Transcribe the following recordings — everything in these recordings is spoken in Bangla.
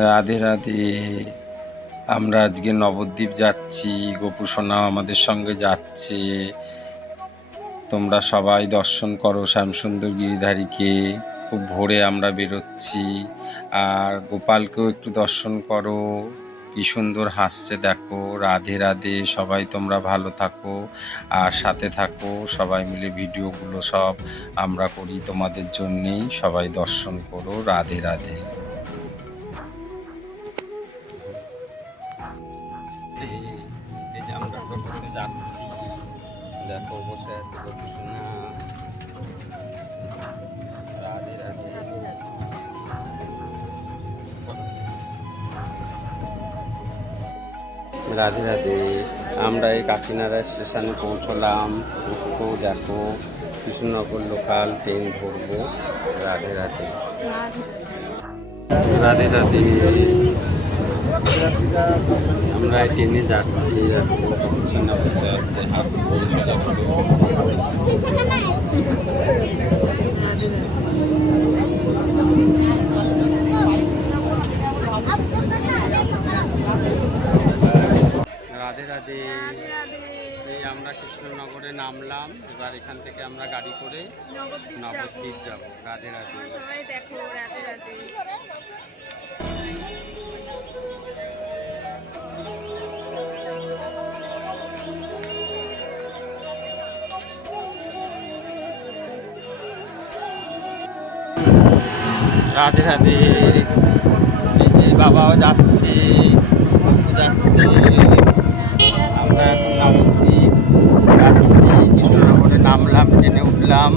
রাধে রাধে। আমরা আজকে নবদ্বীপ যাচ্ছি, গোপু সোনাও আমাদের সঙ্গে যাচ্ছে। তোমরা সবাই দর্শন করো শ্যামসুন্দর গিরিধারীকে। খুব ভোরে আমরা বেরোচ্ছি। আর গোপালকেও একটু দর্শন করো, কি সুন্দর হাসছে দেখো। রাধে রাধে। সবাই তোমরা ভালো থাকো আর সাথে থাকো। সবাই মিলে ভিডিওগুলো সব আমরা করি তোমাদের জন্যেই। সবাই দর্শন করো। রাধে রাধে। এই যে আমরা টোটোতে যাচ্ছি, দেখো বসে আছে গোপু সোনা। রাধে রাধে। রাধে রাধে। আমরা এই কাকিনাড়া স্টেশনে পৌঁছলাম। গোপুকেও দেখো, কৃষ্ণনগর লোকাল ট্রেন ধরবো। রাধে রাধে। রাধে রাধে। আমরা এই ট্রেনে যাচ্ছি, দেখো গোপু সোনা বসে আছে, হাসছে সোজা করে। রাধে রাধে। এই আমরা কৃষ্ণনগরে নামলাম, এবার এখান থেকে আমরা গাড়ি করে নবদ্বীপ যাব। রাধে রাধে। সবাই দেখো। রাধে রাধে। রাধে রাধে। এই যে বাবাও যাচ্ছে, যাচ্ছে। আমরা এখন নবদ্বীপ যাচ্ছি, কৃষ্ণনগরে নামলাম, ট্রেনে উঠলাম।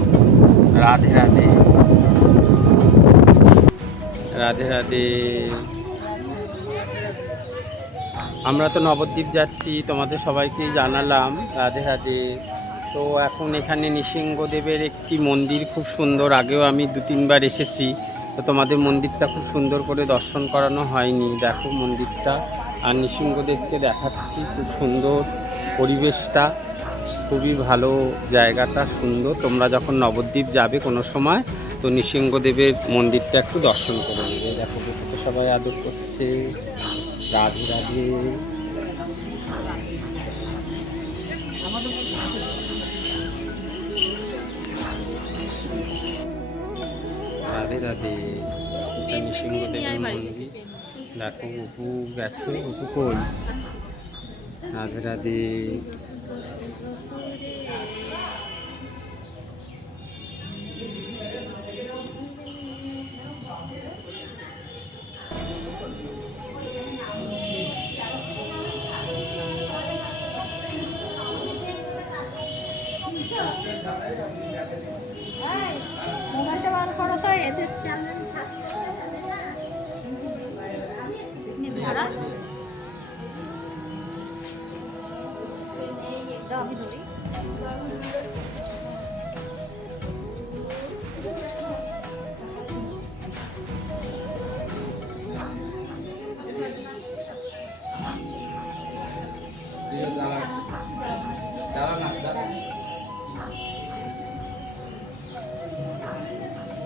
রাধে রাধে। রাধে রাধে। আমরা তো নবদ্বীপ যাচ্ছি, তোমাদের সবাইকেই জানালাম। রাধে রাধে। তো এখন এখানে নৃসিংহদেবের একটি মন্দির খুব সুন্দর, আগেও আমি 2-3 বার এসেছি। তো তোমাদের মন্দিরটা খুব সুন্দর করে দর্শন করানো হয়নি। দেখো মন্দিরটা, আর নৃসিংহদেবকে দেখাচ্ছি। খুব সুন্দর পরিবেশটা, খুবই ভালো জায়গাটা, সুন্দর। তোমরা যখন নবদ্বীপ যাবে কোনো সময়, তো নৃসিংহদেবের মন্দিরটা একটু দর্শন করে নেবে। দেখো দেখতে সবাই আদর করছে। রাধে রাধে। রাধে রাধে। এটা নৃসিংহদেবের মন্দির। দেখো অপু গেছে, অপু কই? রাধে রাধে। মোবাইলটা বার করো তো, এদের চ্যানেল ভাড়া আমি ধরি।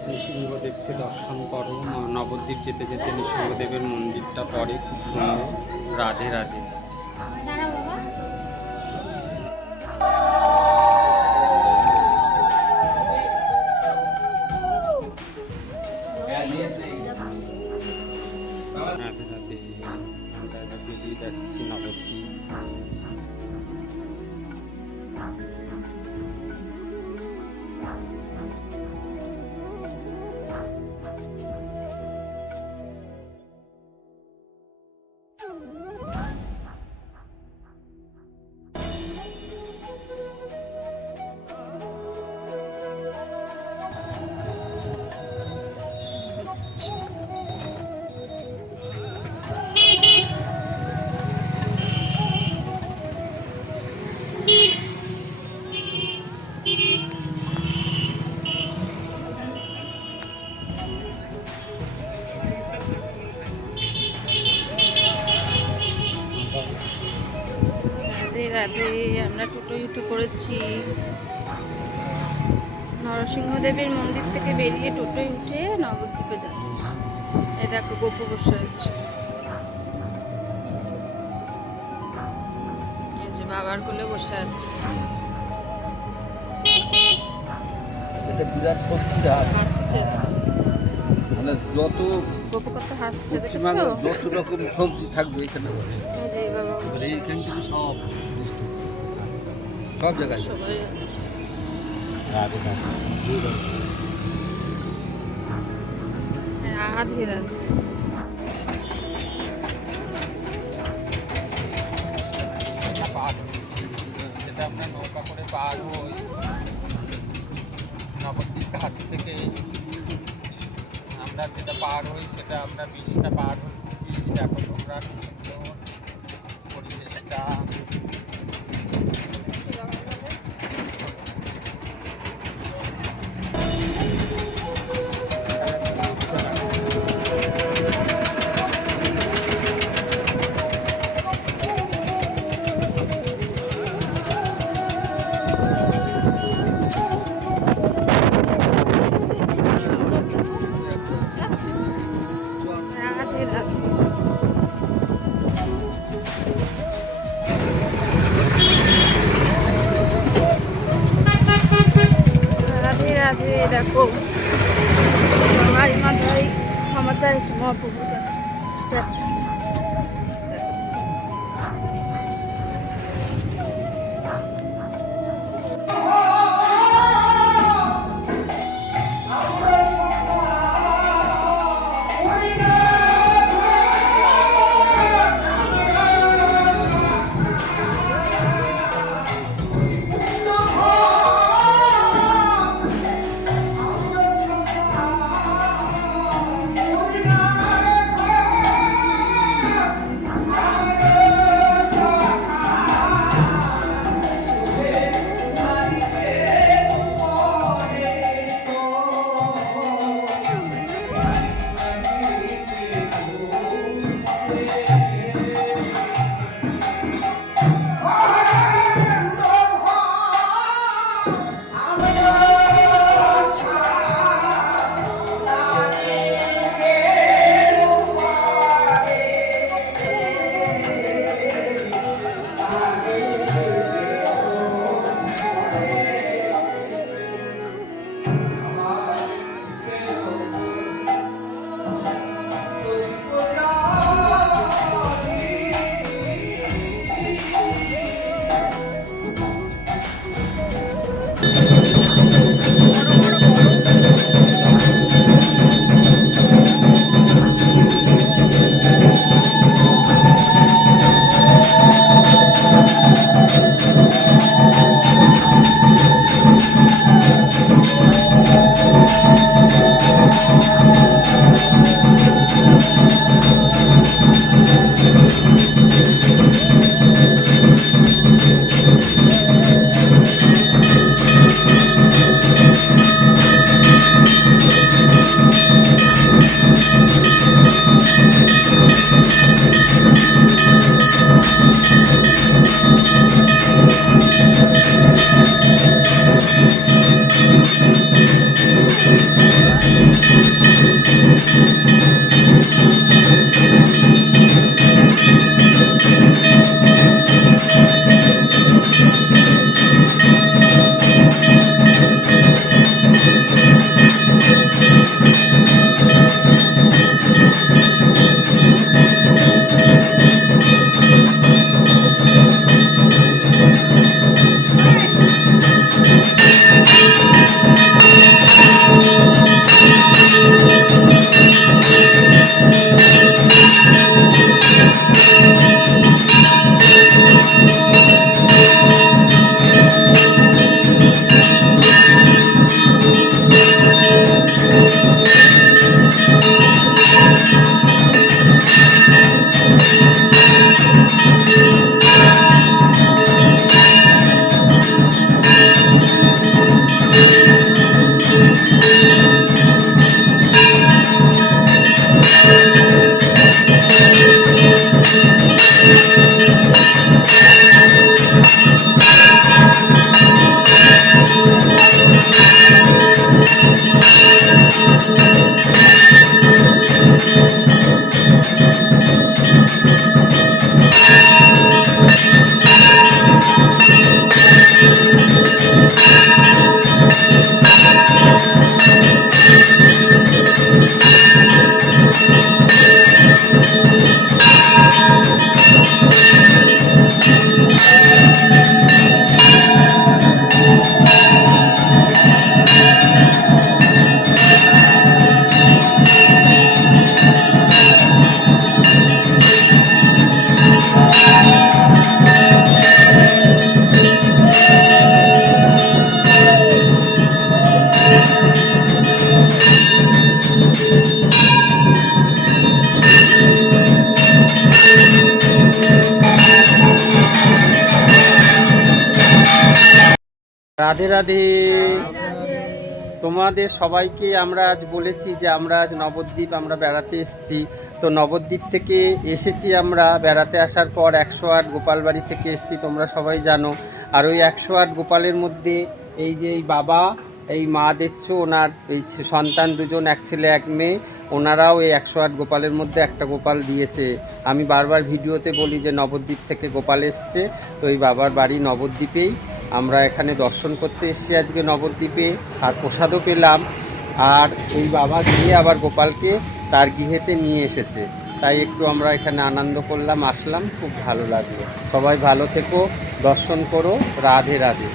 নৃসিংহদেবকে দর্শন করো। নবদ্বীপ যেতে যেতে নৃসিংহদেবের মন্দিরটা পড়ে, খুব সুন্দর। রাধে রাধে। রাধে রাধে। আমরা বেরিয়ে যাচ্ছি নবদ্বীপ। রাধে। আমরা টোটোয় উঠে পড়েছি। নরসিংহদেবের মন্দির থেকে বেরিয়ে টোটোয় উঠে নবদ্বীপে যাচ্ছি। এই দেখো গপু বসে আছে। এই যে বাবার কোলে বসে আছে। এটা বিরাট সবজিটা হাসছে, মানে যত গপু কত হাসছে দেখেছো? মানে যত রকম সবজি থাকবে এখানে এই যে এই বাবা এবার এইখান থেকে সব সব জায়গায় সবাই আছে। রাধে রাধে। রাধে রাধে। যেটা আমরা নৌকা করে পার হই নবদ্বীপ ঘাট থেকে, আমরা যেটা পার হই সেটা আমরা ব্রিজটা পার হচ্ছি। দেখো তোমরা কি সুন্দর পরিবেশটা। রাধে রাধে। রাধে রাধে। দেখো সবাই মাথায় ক্ষমা চাইছে মহাপ্রভুর কাছে। Statue Thank you. Radhe Radhe. তোমাদের সবাইকে আমরা আজ বলেছি যে আমরা আজ নবদ্বীপ আমরা বেড়াতে এসেছি। তো নবদ্বীপ থেকে এসেছি আমরা, বেড়াতে আসার পর 108 গোপালবাড়ি থেকে এসেছি, তোমরা সবাই জানো। আর ওই 108 গোপালের মধ্যে এই যে এই বাবা এই মা দেখছো, ওনার এই সন্তান দুজন, এক ছেলে এক মেয়ে, ওনারাও এই 108 গোপালের মধ্যে একটা গোপাল দিয়েছে। আমি বারবার ভিডিওতে বলি যে নবদ্বীপ থেকে গোপাল এসছে, তো এই বাবার বাড়ি নবদ্বীপেই। আমরা এখানে দর্শন করতে এসেছি আজকে নবদ্বীপে, আর প্রসাদও পেলাম। আর এই বাবা গিয়ে আবার গোপালকে তার গৃহেতে নিয়ে এসেছে, তাই একটু আমরা এখানে আনন্দ করলাম, আসলাম, খুব ভালো লাগলো। সবাই ভালো থেকো, দর্শন করো, রাধে রাধে।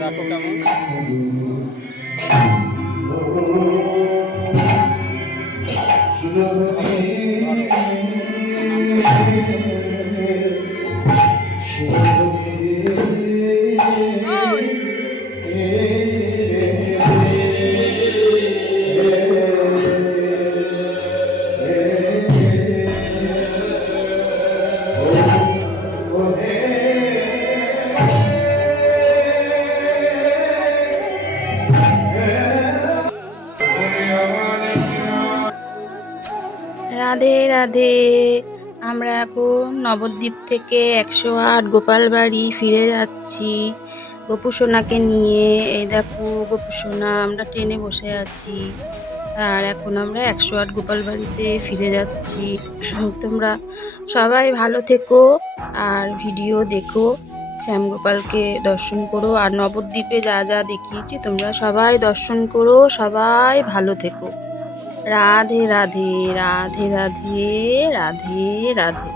দেখো কেমন রাধে রাধে। আমরা এখন নবদ্বীপ থেকে 108 গোপালবাড়ি ফিরে যাচ্ছি গোপুসোনাকে নিয়ে। এই দেখো গোপুসোনা, আমরা ট্রেনে বসে আছি, আর এখন আমরা 108 গোপালবাড়িতে ফিরে যাচ্ছি। তোমরা সবাই ভালো থেকো আর ভিডিও দেখো, শ্যামগোপালকে দর্শন করো, আর নবদ্বীপে যা যা দেখিয়েছি তোমরা সবাই দর্শন করো। সবাই ভালো থেকো। রাধে রাধে, রাধে রাধে, রাধে রাধে।